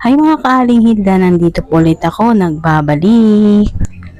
Hi mga kaaling Hilda, nandito po ulit ako, nagbabalik.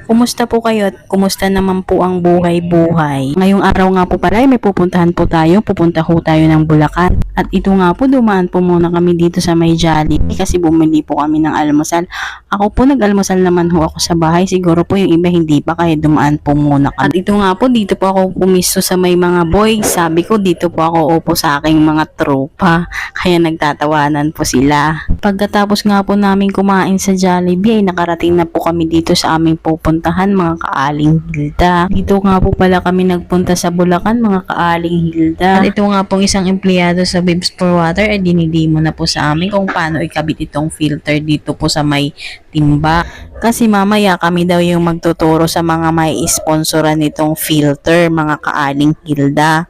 Kumusta po kayo at kumusta naman po ang buhay-buhay? Ngayong araw nga po pala ay may pupuntahan po tayo, pupunta po tayo ng Bulacan. At ito nga po, dumaan po muna kami dito sa may Jollibee kasi bumili po kami ng almusal. Ako po nag-almusal naman ho ako sa bahay, siguro po yung iba hindi pa kaya dumaan po muna kami. At ito nga po, dito po ako pumisto sa may mga boys. Sabi ko dito po ako upo sa aking mga tropa, kaya nagtatawanan po sila. Pagkatapos nga po namin kumain sa Jollibee ay nakarating na po kami dito sa aming pupuntahan mga kaaling Hilda. Dito nga po pala kami nagpunta sa Bulacan mga kaaling Hilda. At ito nga pong isang empleyado sa Bibs for Water ay dinidemo na po sa amin kung paano ikabit itong filter dito po sa may timba. Kasi mamaya kami daw yung magtuturo sa mga may sponsoran nitong filter mga kaaling Hilda.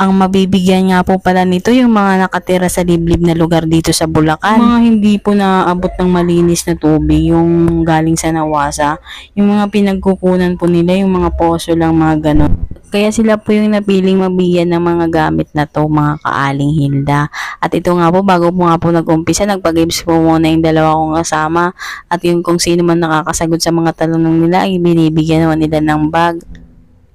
Ang mabibigyan nga po pala nito yung mga nakatira sa liblib na lugar dito sa Bulacan. Mga hindi po naabot ng malinis na tubig, yung galing sa Nawasa. Yung mga pinagkukunan po nila, yung mga poso lang, mga ganon. Kaya sila po yung napiling mabigyan ng mga gamit na to, mga kaaling Hilda. At ito nga po, bago po nga po nag-umpisa, nagpag-games po muna yung dalawa kong kasama. At yung kung sino man nakakasagot sa mga tanong nila, ay binibigyan naman nila ng bag.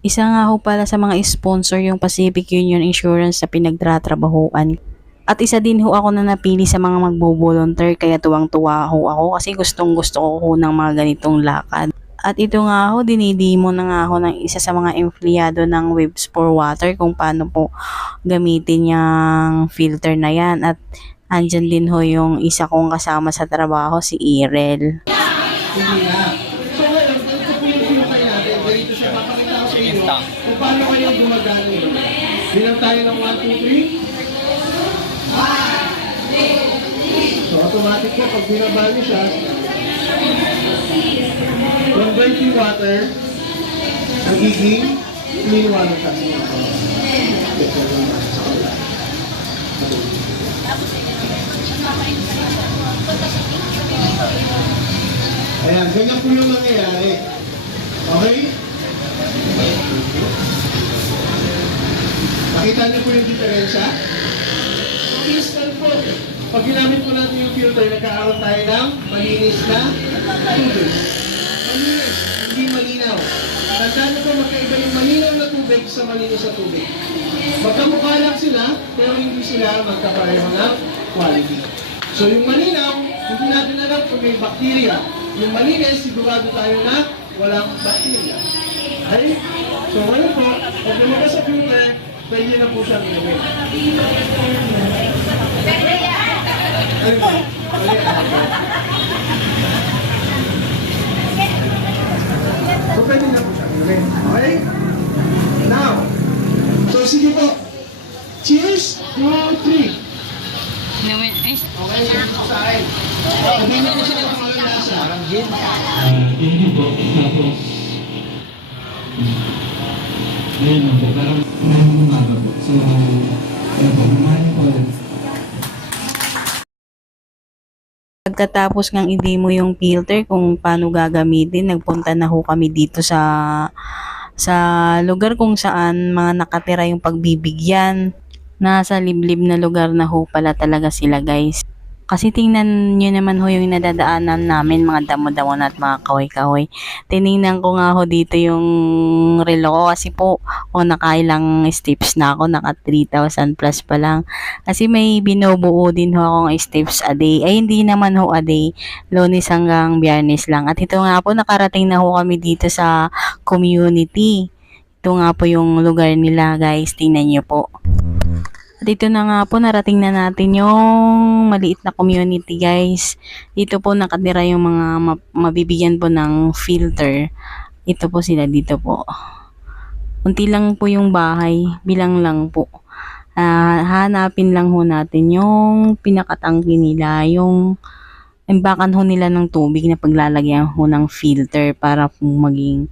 Isa nga ho pala sa mga sponsor yung Pacific Union Insurance sa pinagtratrabahuan. At isa din ho ako na napili sa mga magbo-volunteer kaya tuwang-tuwa ho ako kasi gustong-gusto ko ho ng mga ganitong lakad. At ito nga ho, dinidemo na nga ho ng isa sa mga empleyado ng Waves for Water kung paano po gamitin yung filter na yan. At andyan din ho yung isa kong kasama sa trabaho, si Irel. Kung paano kayo gumagana yun? Bilang tayo ng 1, 2, 3. So automatic po, pag binabali siya, yung dirty water, nagiging clean water siya. Ayan, ganyan po yung mangyayari. Okay? Nakita niyo po yung diferensya? So, instant po. Pag ginamit po natin yung filter, nagkakaroon tayo ng malinis na tubig. Malinis, hindi malinaw. Tandaan niyo po, magkaiba yung malinaw na tubig sa malinis na tubig. Magkamukha lang sila, pero hindi sila magkapareho ng quality. So, yung malinaw, hindi natin alam kung may bacteria. Yung malinis, sigurado tayo na walang bacteria. Okay? So ngayon po, pag lumabas sa filter, pwede na po siyang inumin. So pwede na po siyang inumin. Okay? Now, so sige po. Cheers! 2, 3. Inumin, eh. Okay, cheers po sa akin. Hindi na po siya ng mga lasa. Parang gin. Hindi po. Tapos, ayun lang po. Parang may umaga po. So, ayun po. Kumain po. Pagkatapos ng i-demo yung filter kung paano gagamitin, nagpunta na ho kami dito sa lugar kung saan mga nakatira yung pagbibigyan. Nasa liblib na lugar na ho pala talaga sila guys. Kasi tingnan nyo naman ho yung nadadaanan namin, mga damo-damo at mga kahoy-kahoy. Tiningnan ko nga ho dito yung relo ko kasi po nakailang steps na ako, naka 3,000 plus pa lang. Kasi may binubuo din ho akong steps a day. Ay hindi naman ho a day, Lunes hanggang Biyernes lang. At ito nga po, nakarating na ho kami dito sa community. Ito nga po yung lugar nila guys, tingnan nyo po. Dito na nga po, narating na natin yung maliit na community guys. Dito po nakatira yung mga mabibigyan po ng filter. Ito po sila dito po. Unti lang po yung bahay, bilang lang po. Hanapin lang ho natin yung pinakatangki nila, yung imbakan ho nila ng tubig na paglalagyan ho ng filter para po maging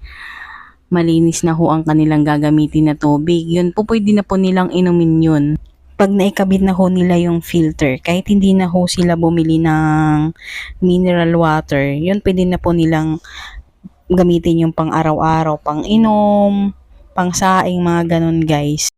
malinis na ho ang kanilang gagamitin na tubig. Yun po, pwede na po nilang inumin yun. Pag naikabit na ho nila yung filter, kahit hindi na ho sila bumili ng mineral water, yun pwede na po nilang gamitin yung pang araw-araw, pang inom, pang saing, mga ganun guys.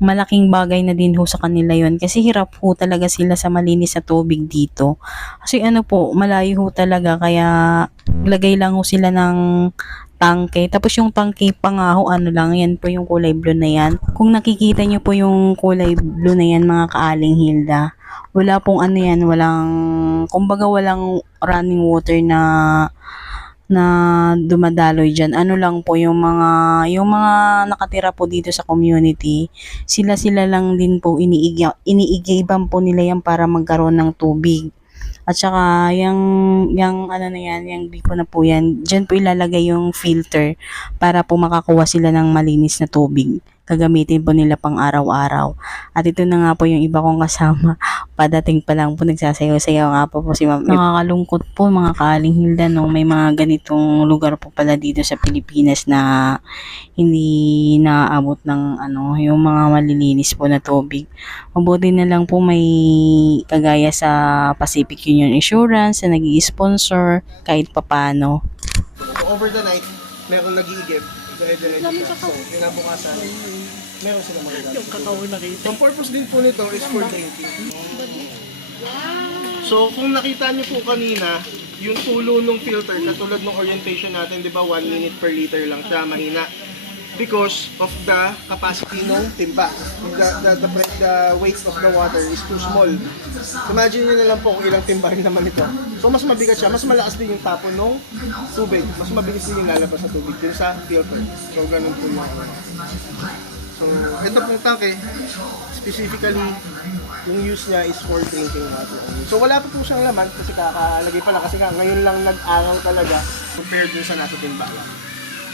malaking bagay na din ho sa kanila yon kasi hirap ho talaga sila sa malinis na tubig dito. Kasi ano po, malayo ho talaga kaya lagay lang ho sila ng tangke. Tapos yung tangke pa nga ho, ano lang, yan po yung kulay blue na yan. Kung nakikita nyo po yung kulay blue na yan mga kaaling Hilda, wala pong ano yan, kumbaga walang running water na dumadaloy dyan. Ano lang po yung mga nakatira po dito sa community, sila lang din po iniigiban po nila yan para magkaroon ng tubig. At saka yung ano na yan, yung bipo na po yan, dyan po ilalagay yung filter para po makakuha sila ng malinis na tubig. Gagamitin po nila pang araw-araw. At ito na nga po yung iba kong kasama. Padating pa lang po, nagsasayaw-sayaw nga po si Ma'am. Nakakalungkot po mga kaaling Hilda, no? May mga ganitong lugar po pala dito sa Pilipinas na hindi naaabot ng yung mga malilinis po na tubig. Mabuti na lang po may kagaya sa Pacific Union Insurance na nag-i-sponsor kahit papano. Over the night, meron nag-iigib. So, kinabukasan, meron sila mga yung kakao nakita. Ang purpose din po nito is for drinking. So, kung nakita niyo po kanina, yung tulo ng filter, katulad ng orientation natin, di ba, 1 minute per liter lang siya, mahina. Because of the capacity ng timba. The weight of the water is too small. Imagine nyo na lang po kung ilang timba rin naman ito. So mas mabigat siya, mas malakas din yung tapon ng tubig. Mas mabilis din yung lalabas sa tubig dun sa filter. So ganun po yung So ito pong tanke, specifically, yung use niya is for drinking water. So wala pa po siyang laman kasi kakalagay pa lang kasi nga ngayon lang nag-araw talaga compared dun sa nasa timba lang.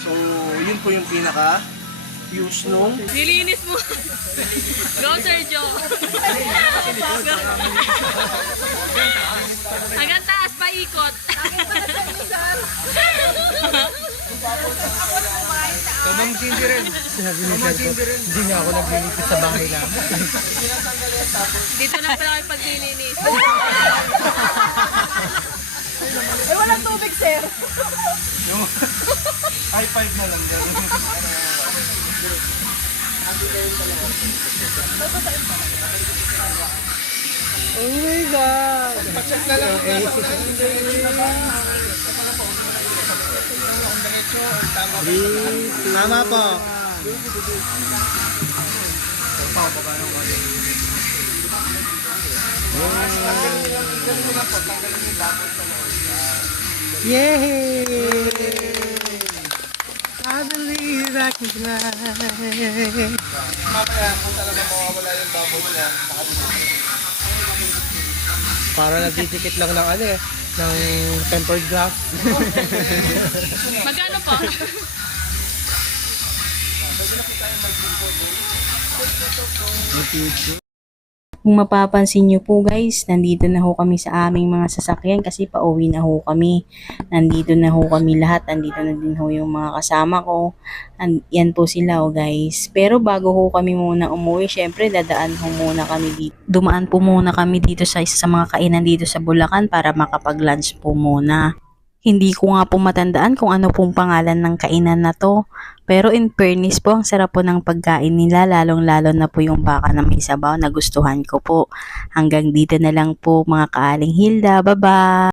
So, yun po yung pinaka-use nung... Nilinis mo. Go, Sergio. Hanggang taas pa ikot. Ma'am Cindy rin. Hindi nga ako naglilinis sa bahay namin. Dito lang pala kayo paglilinis. Ay, walang tubig, sir. High five na lang. Oh my God! Check na lang. Tama po. Yay! I believe I can fly. Mamaya kung talaga mawawala yung bubble niya, para nagdidikit lang ng ng tempered glass. Magkano po? Kung mapapansin nyo po guys, nandito na ho kami sa aming mga sasakyan kasi pauwi na ho kami. Nandito na ho kami lahat, nandito na din ho yung mga kasama ko. Yan po sila guys. Pero bago ho kami muna umuwi, syempre dadaan ho muna kami dito. Dumaan po muna kami dito sa isa sa mga kainan dito sa Bulacan para makapag-lunch po muna. Hindi ko nga po matandaan kung ano pong pangalan ng kainan na to. Pero in fairness po, ang sarap po ng pagkain nila, lalong-lalo na po yung baka na may sabaw na gustuhan ko po. Hanggang dito na lang po mga kaaling Hilda. Bye-bye!